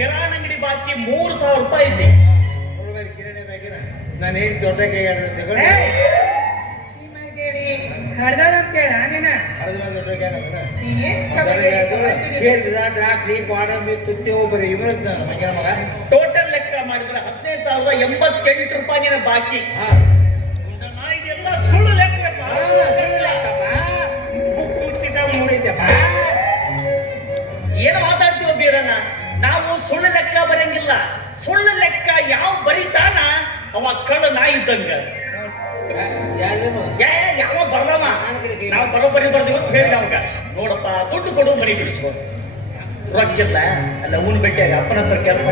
ಕಿರಾಣಿ ಅಂಗಡಿ ಬಾಕಿ ಮೂರು ಸಾವಿರ ರೂಪಾಯಿ ಇದೆ. ಕಿರಾಣಿ ಬೇಕಿನ ನಾನು ಹೇಳಿ ದೊಡ್ಡ ಕೈಗಾರ ತಗೊಂಡು ದ್ರಾಕ್ಷಿ ಬಾಡಂಬಿ ತುತ್ತಿ ಒಬ್ಬರು ಇವತ್ತು ಮಗ. ಟೋಟಲ್ ಲೆಕ್ಕ ಮಾಡಿದ್ರೆ ಹದಿನೈದು ಸಾವಿರದ ಎಂಬತ್ತೆಂಟು ರೂಪಾಯಿನ ಬಾಕಿ. ಇದೆಲ್ಲ ಸುಳ್ಳು ಲೆಕ್ಕಪ್ಪ. ಏನು ಮಾತಾಡ್ತೀವಿ ಬೀರಣ್ಣ. ನಾವು ಸುಳ್ಳು ಲೆಕ್ಕ ಬರಂಗಿಲ್ಲ ಸುಳ್ಳು ಲೆಕ್ಕ ಯಾವ ಬರಿತಾನ? ಅವ ಕಳ್ಳ ನಾಯಿ ಇದ್ದಂಗ. ಯಾ ಯಾವ ಬರ್ದವ ನಾವು ಬರೋಬ್ಬರಿ ಬರ್ತೀವಿ ಅಂತ ಹೇಳಿ ಅವಾಗ. ನೋಡಪ್ಪ ದುಡ್ಡು ಕೊಡು ಮನೆ ಬಿಡಿಸ್ಕೊ. ರೊಕ್ಕಿಲ್ಲ. ಅಲ್ಲ ಅವನ್ ಭೇಟಿಯಾಗ ಅಪ್ಪನ ಹತ್ರ ಕೆಲಸ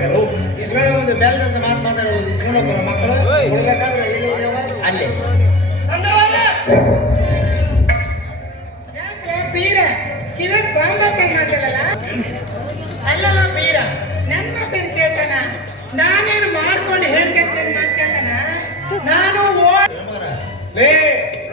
ಒಂದು ಬೆಲ್ ಅಂತ ಮಾತು ಮಾತಾಡೋದು. ಹೋಗ್ತಾರೆ ಮಕ್ಕಳು? ಅಲ್ಲಿ. ಯಾಕೆ? ಬೀರ. ಕಿವಿಗ್ ನಾನು. ಲೇ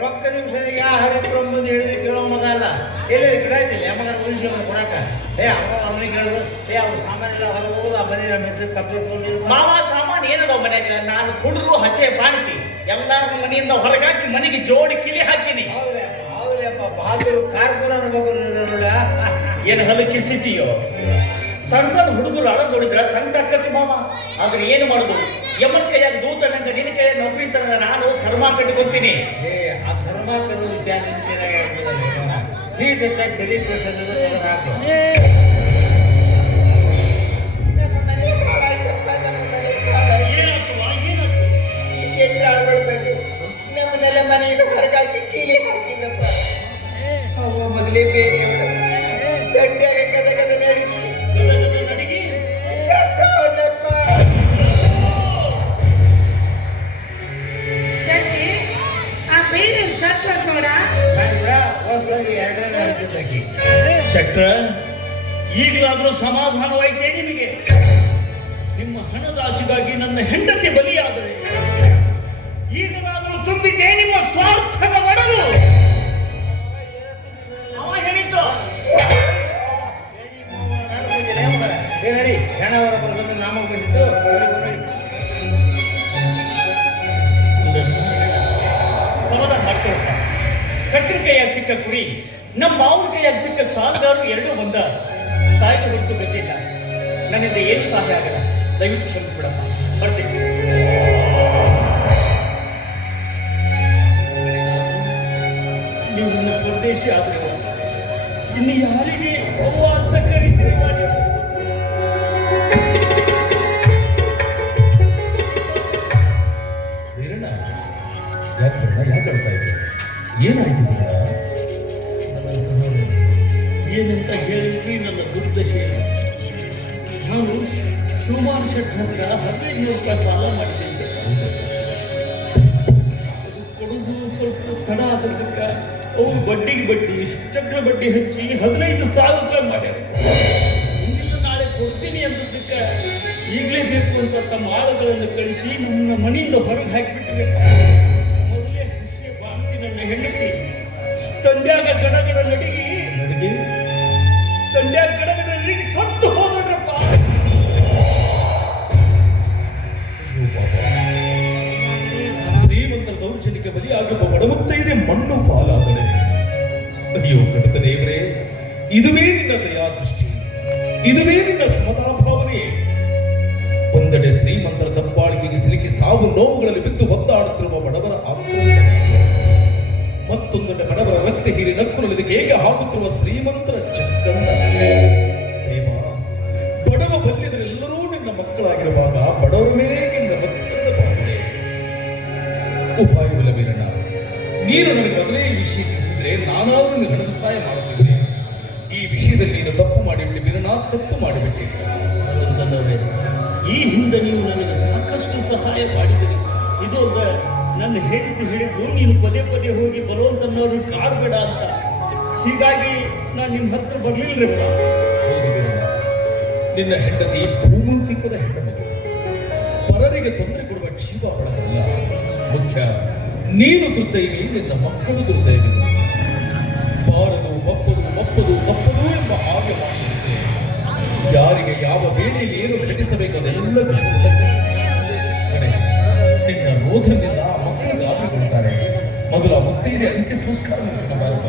ರೊಕ್ಕದ ವಿಷಯ ಯಾ ಹರಿದ್ರು ಮುಂದೆ ಹಿಡಿದು ಕೇಳೋ ಮಗ ಅಲ್ಲ. ಎಲ್ಲಿ ಗಿಡ ಇದ್ದಿಲ್ಲ ಮಗ ಉಳಿಸಿ ಕೊಡಾಕ ಏ ಅವ ಅವನಿಗೆ ಕೇಳಿದ್ರು. ಏ ಅವ್ನು ಸಾಮಾನೆಲ್ಲ ಹೊರಗೆ ಹೋಗುದು ಆ ಬನ್ನಿ ನಮ್ಮ ಹೆಸರು ಕಪ್ಪು ತಗೊಂಡಿರು ಮಾವ ಸಾಮಾನು ಏನದ ಮನ್ಯಾಗ? ನಾನು ಹುಡುಗರು ಹಸೆ ಬಾಣ್ತಿ. ಎಲ್ಲಾರು ಮನೆಯಿಂದ ಹೊರಗಾಕಿ ಮನೆಗೆ ಜೋಡಿ ಕಿಲಿ ಹಾಕಿನಿ. ಹೌದ್ರಪ್ಪ ಬಹದ್ದೂರು ಕಾರ್ಪುರ ನೋಡ ಏನು ಹಲಕಿ ಸಿಟಿಯೋ ಸಣ್ಣ ಸಣ್ಣ ಹುಡುಗರು ಅಳಗ್ ನೋಡಿದ್ರ ಸಂಕಟ ಅಕ್ಕತಿ ಮಾವ. ಆದ್ರೆ ಏನು ಮಾಡುದು? ಯಮನ ಕೈಯಾಗ ದೂತ ನಂಗ ನಿನ್ನ ಕೈಯಾಗ ನೌಕರಿ ತರ ನಾನು ಕರ್ಮ ಕಟ್ಕೊಂತೀನಿ ಆ ಧರ್ಮ ಕನ್ನಡ ವಿಚಾರ ಹೀಟ್ ಹೆಚ್ಚಾಗಿ ತಲೆ ಕೆಡ್ಸೋದು ಹಾಕು ಶೆಟ್ರ ಈಗಲಾದರೂ ಸಮಾಧಾನವಾಯಿತೇ ನಿಮಗೆ? ನಿಮ್ಮ ಹಣದಾಸಿಗಾಗಿ ನನ್ನ ಹೆಂಡತಿ ಬಲಿಯಾದರೆ, ಈಗಲಾದರೂ ತುಂಬಿದೆ ನಿಮ್ಮ ಸ್ವಾರ್ಥದ ಒಡಲು? ಮಾಡ್ಕೊಳಪ್ಪ ಕಟ್ಟಿನ ಕೈಯಾಗ ಸಿಕ್ಕ ಕುರಿ. ನಮ್ಮ ಮಾವನ ಕೈಯಾಗ ಸಿಕ್ಕ ಸಾಲದಾರು ಎರಡೂ ಬಂದ ಸಾಯಕ ಹೊರತು ಗೊತ್ತಿಲ್ಲ ನನ್ನಿಂದ ಏನು ಸಹಾಯ ಆಗಲ್ಲ. ದಯವಿಟ್ಟು ಕ್ಷಮಿಸ್ಬಿಡಪ್ಪ. ಬರ್ತೀನಿ. ನೀವು ನನ್ನ ಪ್ರದೇಶಿ ಆದ್ರೆ ಇನ್ನು ಯಾರಿಗೆ ಅಂತ ಕರೀತೀರಿ ಮಾಡಿ ಯಾಕೆ ಯಾಕೆ ಹೇಳ್ತಾ ಇದ್ದೆ ಏನಾಯ್ತು ಏನಂತ ಹೇಳಿದ್ರಿ ನನ್ನ ದುರ್ದಶೆ. ನಾನು ಶಿವಮಾನ್ ಶೆಟ್ ಹತ್ರ ಹದಿನೈದು ರೂಪಾಯಿ ಸಾಲ ಮಾಡ್ತಿದ್ದೆ ಅದು ಕೊಡುದು ಸ್ವಲ್ಪ ತಡ ಆದಕ್ಕ ಅವ್ರು ಬಡ್ಡಿಗೆ ಬಡ್ಡಿ, ಚಕ್ರ ಬಡ್ಡಿ ಹಚ್ಚಿ ಹದಿನೈದು ಸಾವಿರ ರೂಪಾಯಿ ಮಾಡ್ಯಾರ. ಇಂದಿನ ನಾಳೆ ಕೊಡ್ತೀನಿ ಅನ್ನೋದಕ್ಕ ಈಗಲೇ ಬೇಕು ಅಂತ ತಮ್ಮ ಆಳುಗಳನ್ನು ಕಳಿಸಿ ನನ್ನ ಮನೆಯಿಂದ ಹೊರಗೆ ಹಾಕಿಬಿಟ್ಟಿದೆ ಮೊದಲೇ ಖುಷಿಯ ಬಾಂಧಿ ನನ್ನ ಹೆಂಡತಿ. ತಂದ್ಯಾಗ ಗಡಗಡ ನಡಿಗಿ ಬಲಿಯಾಗುವ ಬಡಮುತ್ತೈದೆ ಮಣ್ಣು ಪಾಲಾದಳೆ ಅಯ್ಯೋ ಕಟಕ ದೇವರೇ, ಇದುವೇ ನಿನ್ನ ದೃಷ್ಟಿ ಇದುವೇ ನಿನ್ನ ಸಮತಾ ಭಾವನೆ ಒಂದೆಡೆ ಶ್ರೀಮಂತರ ದಬ್ಬಾಳಿಕೆಗೆ ಸಿಲುಕಿ ಸಾವು ನೋವುಗಳಲ್ಲಿ ಬಿದ್ದು ಒದ್ದಾಡುತ್ತಿರುವ ಬಡವರ ಮತ್ತೊಂದೆಡೆ ಬಡವರ ರಕ್ತ ಹೀರಿ ನಕ್ಕುನಲ್ಲಿ ಹೇಗೆ ಹಾಕುತ್ತಿರುವ ಶ್ರೀಮಂತರ ಚಕ್ಕಂದ. ದೇವ, ಬಡವ ಬಲ್ಲಿದರೆಲ್ಲರೂ ನಿನ್ನ ಮಕ್ಕಳಾಗಿರುವಾಗ ಬಡವರ ಮೇಲೆ ನೀನು ನನಗೆ ಮೊದಲೇ ಈ ವಿಷಯ ತಿಳಿಸಿದ್ರೆ ನಾನಾದರೂ ನಿನ್ನ ಸಹಾಯ ಮಾಡುತ್ತಿದ್ದೆ ಈ ವಿಷಯದಲ್ಲಿ ನೀನು ತಪ್ಪು ಮಾಡಿಬಿಟ್ಟು ನಾನು ತಪ್ಪು ಮಾಡಿಬಿಟ್ಟಿದ್ದೆ ಈ ಹಿಂದೆ ನೀವು ನನಗೆ ಸಾಕಷ್ಟು ಸಹಾಯ ಮಾಡಿದಿರಿ ಇದು ನನ್ನ ಹೆಂಡತಿ ಹೇಳಿದ್ದು ನೀನು ಪದೇ ಪದೇ ಹೋಗಿ ಬರುವಂತನ್ನೋರು ಕಾಡ್ಬೇಡ ಅಂತ. ಹೀಗಾಗಿ ನಾನು ನಿಮ್ಮ ಹತ್ರ ಬರಲಿಲ್ಲ ನಿನ್ನ ಹೆಂಡತಿ ಭೂಮೂರ್ತಿಕದ ಹೆಂಡತಿ ಪರರಿಗೆ ತೊಂದರೆ ಕೊಡುವ ಜೀವ ಅವಳಲ್ಲ. ಮುಖ್ಯ. ನೀನು ದುರ್ದೈವಿ ನಿನ್ನ ಮಕ್ಕಳು ದುರ್ದೈವಿಗಳು ಬಾರದು ಮಕ್ಕಳು ಮಕ್ಕಳು ಮಕ್ಕಳು ಎಂಬ ಹಾಗೆ ಮಾಡಿರುತ್ತೆ. ಯಾರಿಗೆ ಯಾವ ವೇಳೆಯಲ್ಲಿ ಏನು ಘಟಿಸಬೇಕು ಅದೆಲ್ಲ ಘಟಿಸಬೇಕು ನಿನ್ನ ಮಕ್ಕಳಿಗೆ ಆಗಿ ಕೊಡ್ತಾರೆ ಮೊದಲು ಮುತ್ತೈದೆ ಅದಕ್ಕೆ ಸಂಸ್ಕಾರ ನಡೆಸೋಣ ಬಾರಪ್ಪ